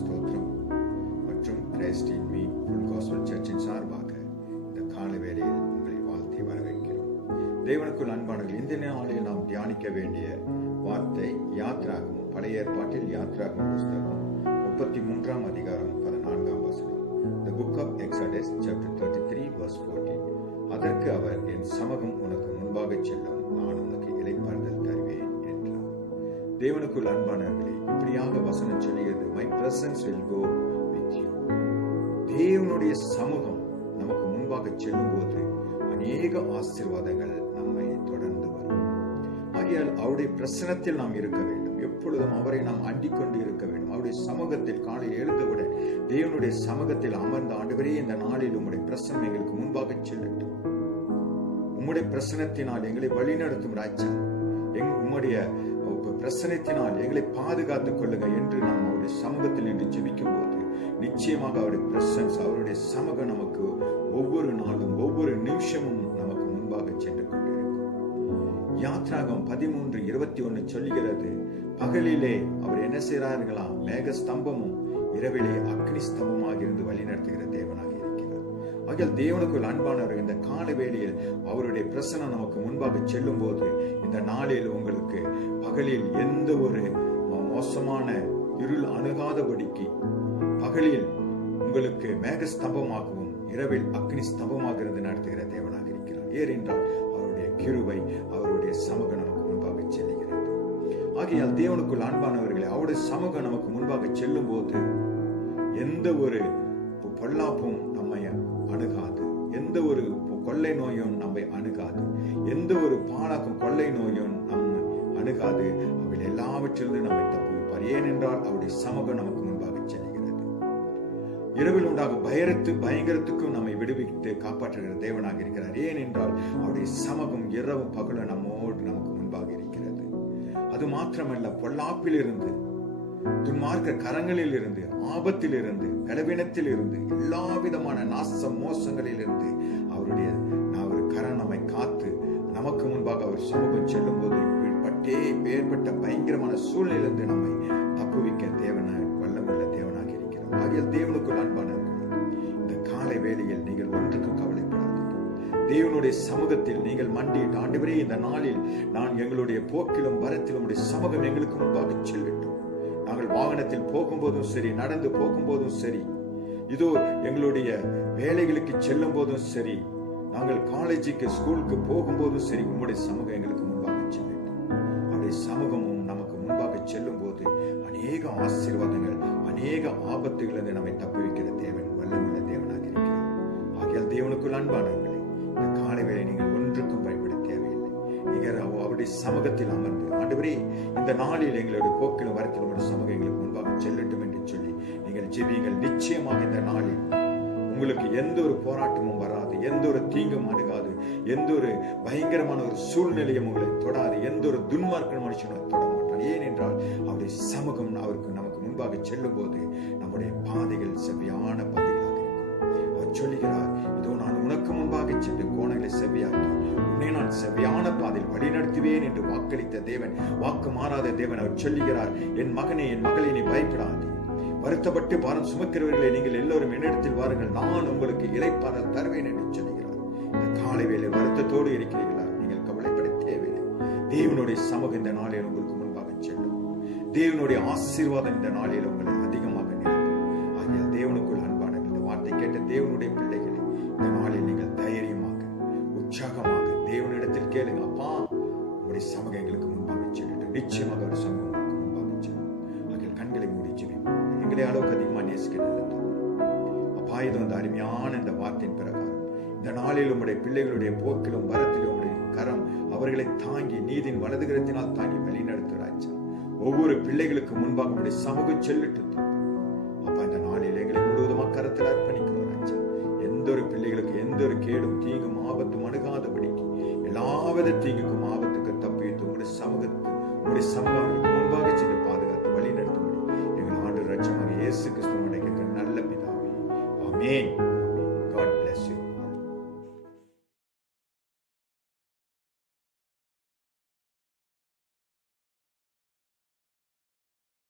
ஸ்தோத்திரம். மற்றும் Christ in me full gospel சர்ச்சின் சார்பாக இந்த கால வேளையில் உங்களை வாழ்த்தி வரவேற்கிறோம். தேவனுக்குள் அன்பானவர்கள், இந்த நாளில் நாம் தியானிக்க வேண்டிய வார்த்தை யாத்ராகமம். பழைய ஏற்பாட்டில் யாத்ராகமம் புஸ்தகம் 33 அதிகாரம் 14 வசனம். The book of Exodus chapter 33 verse 14. அதற்கு அவர், என் சமூகம் உனக்கு முன்பாக செல்லும், நான் உனக்கு இளைப்பாறுதல் தருவேன் என்றார். தேவனுக்குள் அன்பானவர்களே, இப்படியாக வசனம் சொல்லுகிறது, my presence will go with you. தேவனுடைய சமூகம் நமக்கு முன்பாக செல்லும் போது அநேக ஆசீர்வாதங்கள் நம்மை தொடர்ந்து வரும். ஆகையால் அவருடைய பிரசனத்தில் நாம் இருக்க வேண்டும். எப்பொழுதும் அவரை நாம் அண்டிக் கொண்டு இருக்க வேண்டும். அவருடைய சமூகத்தில் காலையில் எழுந்தவுடன் தேவனுடைய சமூகத்தில் அமர்ந்த, ஆண்டவரே, இந்த நாளில் உம்முடைய பிரசனம் எங்களுக்கு முன்பாக செல்லட்டும், உம்முடைய பிரசனத்தினால் எங்களை வழிநடத்தும் ராஜா, உம்முடைய பிரசனத்தினால் எங்களை பாதுகாத்துக் கொள்ளுங்க என்று நாம் அவருடைய சமூகத்தில் நின்று ஜெபிக்கும் போது நிச்சயமாக அவருடைய பிரசன்ஸ், அவருடைய சமூகம் நமக்கு ஒவ்வொரு நாளும் ஒவ்வொரு நிமிஷமும் நமக்கு முன்பாக சென்று கொண்டிருக்கும். யாத்ராகம் 13:21 சொல்லுகிறது, பகலிலே அவர் என்ன செய்கிறார்களா, மேக ஸ்தம்பமும் இரவிலே அக்னி ஸ்தம்பமாக இருந்து வழி நடத்துகிற தேவனாக இருக்கிறார். ஆகையால் தேவனுக்குள் அன்பானவர், இந்த கால வேளையில் அவருடைய பிரசனம் நமக்கு முன்பாக செல்லும் போது இந்த நாளில் உங்களுக்கு பகலில் எந்த ஒரு மோசமான இருள் அணுகாதபடிக்கு பகலில் உங்களுக்கு மேக ஸ்தம்பமாகவும் இரவில் அக்னி ஸ்தம்பமாக இருந்து நடத்துகிற தேவனாக இருக்கிறார். ஏனென்றால் அவருடைய கிருபை, அவருடைய சமூகம் நமக்கு முன்பாக செல்லுகிறது. ஆகையால் தேவனுக்குள் அன்பானவர்களே, அவருடைய சமூகம் நமக்கு முன்பாக செல்லும் போது எந்த ஒரு பொல்லாப்பும் நம்மை அணுகாது, எந்த ஒரு கொள்ளை நோயும் நம்மை அணுகாது, எந்த ஒரு பாழாக்கும் கொள்ளை நோயும் நம்மை அணுகாது. அவைகள் எல்லாவற்றிலிருந்து நம்மை தப்புவிப்பார். ஏனென்றால் அவருடைய சமூகம் நமக்கு முன்பாக செல்கிறது. இரவில் உண்டாகும் பயங்கரத்துக்கும் நம்மை விடுவித்து காப்பாற்றுகிற தேவனாக இருக்கிறார். ஏனென்றால் அவருடைய சமூகம் இரவும் பகலும் நம்மோடு நமக்கு முன்பாக இருக்கிறது. அது மாத்திரமல்ல, பொல்லாப்பிலிருந்து, துன்மார்க்க கரங்களில் இருந்து, ஆபத்தில் இருந்து, பலவீனத்தில் இருந்து, எல்லா விதமான நாச மோசங்களில் இருந்து அவருடைய கரம் நம்மை காத்து நமக்கு முன்பாக அவர் சமூகம் செல்லும் போது ஏற்பட்ட பயங்கரமான சூழ்நிலையிலிருந்து நம்மை தப்புவிக்க வல்லமுள்ள தேவனாக இருக்கிறார். ஆகிய தேவனுக்குள் அன்பானவர்களே, இந்த காலை வேளையில் நீங்கள் ஒன்றுக்கும் கவலைப்படாதீர்கள். தேவனுடைய சமூகத்தில் நீங்கள் மண்டியிட்டு, ஆண்டவரே, இந்த நாளில் நான் எங்களுடைய போக்கிலும் வரத்திலும் உடைய சமூகம் எங்களுக்கு முன்பாக செல்லட்டும். நாங்கள் வாகனத்தில் போகும்போதும் சரி, நடந்து போகும்போதும் சரி, இதோ எங்களுடைய வேலைகளுக்கு செல்லும் போதும் சரி, நாங்கள் காலேஜுக்கு ஸ்கூலுக்கு போகும்போதும் சரி, உம்முடைய சமூகம் எங்களுக்கு முன்பாக செல்லட்டும். அவருடைய சமூகமும் நமக்கு முன்பாக செல்லும் போது அநேக ஆசீர்வாதங்கள், அநேக ஆபத்துகளிலிருந்து நம்மை தப்புவிக்கிற தேவன் வல்லமுள்ள தேவனாக இருக்கிறார். ஆகையால் தேவனுக்குள் அன்பானவர்களே, இந்த காலை வேளை நீங்கள் ஒன்றுக்கும் பயப்பட தேவையில்லை. நீங்கள் அவருடைய சமூகத்தில் அமர்ந்து, ஆண்டவரே, இந்த நாளில் எங்களுடைய போக்கிலும் வரத்திலும் உங்களுடைய சமூகம் எங்களுக்கு முன்பாக செல்லட்டும் என்று சொல்லி நீங்கள் ஜெபியுங்கள். நிச்சயமாக இந்த நாளில் உங்களுக்கு எந்த ஒரு போராட்டமும் வராது, எந்த ஒரு தீங்கும் அணுகாது, எந்த ஒரு பயங்கரமான ஒரு சூழ்நிலையும் உங்களை தொடாது, எந்த ஒரு துன்மார்க்க மனுஷனும் தொட மாட்டார். ஏனென்றால் அவருடைய சமூகம் நமக்கு முன்பாக செல்லும் போது நம்முடைய பாதைகள் செவ்வையான பாதைகளாக இருக்கும். அவர் சொல்லுகிறார், இதோ நான் உனக்கு முன்பாக சென்று கோணங்களை செவ்வையாக்கி உன்னை நான் செவ்வையான பாதையில் வழிநடத்துவேன் என்று வாக்களித்த தேவன், வாக்கு மாறாத தேவன். அவர் சொல்லுகிறார், என் மகனே, என் மகளை, நீ பயப்படாதே, வருத்தப்பட்டு பாரம் சுமக்கிறவர்களை நீங்கள் எல்லோரும் என்னிடத்தில் வாருங்கள், நான் உங்களுக்கு இளைப்பாறுதல் தருவேன் என்று சொல்லுகிறார். இந்த காலை வேளை வருத்தத்தோடு இருக்கிறீர்களா? நீங்கள் கவலைப்பட தேவையில்லை. தேவனுடைய சமூகம் இந்த நாளில் உங்களுக்கு முன்பாக செல்லும். தேவனுடைய ஆசீர்வாதம் இந்த நாளில் உங்களை அதிகமாக நிரப்பும். ஆகிய தேவனுக்குள் அன்பான இந்த வார்த்தை கேட்ட தேவனுடைய பிள்ளைகளை, இந்த நாளில் நீங்கள் தைரியமாக, உற்சாகமாக தேவனிடத்தில் கேளுங்க, அப்பா, உங்களுடைய சமூகம் எங்களுக்கு முன்பாக செல்லட்டும். நிச்சயமாக ஒரு சமூகம் உங்களுக்கு முன்பாக செல்லும். ஆகிய கண்களை மூடி ஜெபிப்போம். எங்களை அளவுக்கு அதிகமாக நேசிக்கிறது அப்பா, இது அந்த அருமையான இந்த வார்த்தையின் பிரகாரம் இந்த நாளில் உங்களுடைய பிள்ளைகளுடைய போக்கிலும் வரத்திலும் உங்களுடைய கரம் அவர்களை தாங்கி நீதின் வலதுகரத்தினால் தாங்கி வழிநடத்துகிறாச்சா. ஒவ்வொரு பிள்ளைகளுக்கு முன்பாக உங்களுடைய சமூகம் செல்லிட்டு அப்பா, இந்த நாளில் எங்களை முழுவதுமாக கரத்தில் அர்ப்பணிக்கிறாச்சா. எந்த ஒரு பிள்ளைகளுக்கு எந்த ஒரு கேடும் தீங்கும் ஆபத்தும் அணுகாதபடிக்கு, எல்லாவித தீங்குக்கும் ஆபத்துக்கு தப்பித்து உங்களுடைய சமூகம் முன்பாக சென்று பாதுகாத்து வழி நடத்தும்படி எங்கள் ஆண்டு இரட்சகராகிய இயேசு கிறிஸ்துவின் நல்ல பிதாவே, ஆமென்.